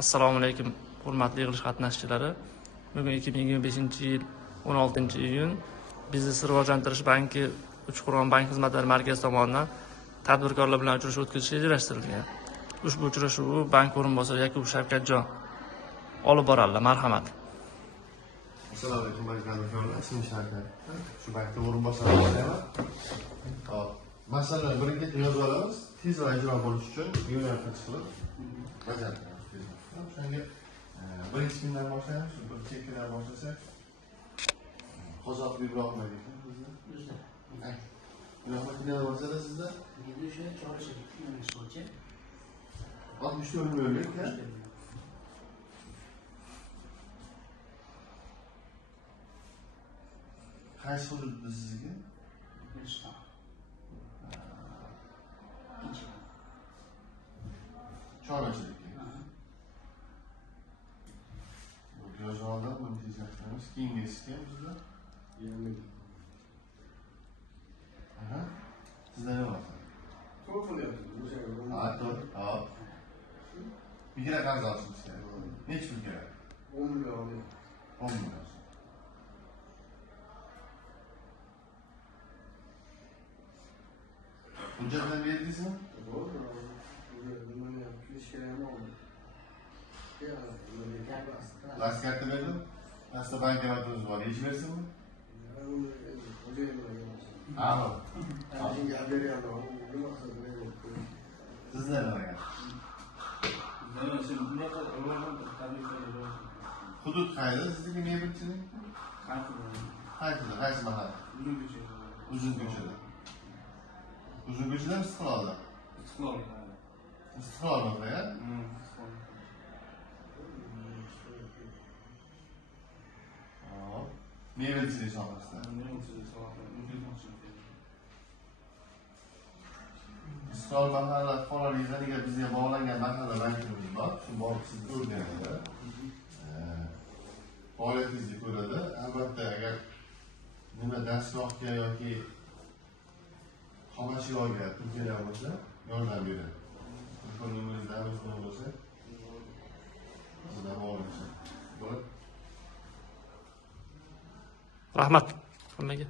Assalomu alaykum, hurmatli yig'ilish qatnashchilari. Bugun 2025-yil 16-iyun Biznes rivojlantirish banki Uchqo'rg'on bank xizmatlari markazi tomonidan tadbirkorlar bilan uchrashuv o'tkazish rejalashtirilgan. Ushbu uchrashuvni bank o'rinbosari Yakub Shavkatjon olib boradilar. Marhamat. Assalomu alaykum, tadbirkorlar. Ismim Shavkat. Shu bankda o'rinbosari ishlayman. Hop. Masalalarni birinchi yozib olamiz. Tez va ijro bo'lish uchun yo'naltirish qilib bajaramiz. O'shanga birinchi kundan boshlaymiz. Bir chekkadan boshlasak. Qozoq Ibrohim aka bizni. Ibrohim aka nima bo'lsa sizda? Endi o'sha chorashadi, yo'nalish bo'yicha 64 million ka? Qaysi hududda sizga? Guliston. Chorashlik. Yozib oldim, buni tezlashtiramiz. Keyingi sizga bizda? Aha. Sizda nima bor? To'g'ri qilyapsiz. Ha, to'g'ri. Hop. Mikro qarz olishimiz kerak. Necha pul kerak? 10 million. 10 million. Hujjatlarni berdingizmi? To'g'ri. Nimani qilish kerakmi? Laskarta berdim. Nasıl bankomatimiz var? Hiç versinmi? Ha. Siz nereden geldiniz? Hudud qayerda? Sizniki nima bilchilik? Qayerda? Qaysi mahalla? Uzunko'chada. Uzunko'chada mi Istiqlolda? Istiqlolda ya? Meyvecilik sohasida. Istiqlol mahalla fuqaroliklariga bizga bog'langan mahalla bankimiz bor. Shu borib siz ko'rganingizda faoliyatingizni ko'radi. Albatta agar nima dastgohga yoki xomashyoga pul kerak bo'lsa yordam beradi. Telefoningiz davomida bo'lsa sizdan bog'lanishadi. Bo'ladi. Rahmat. Hammaga.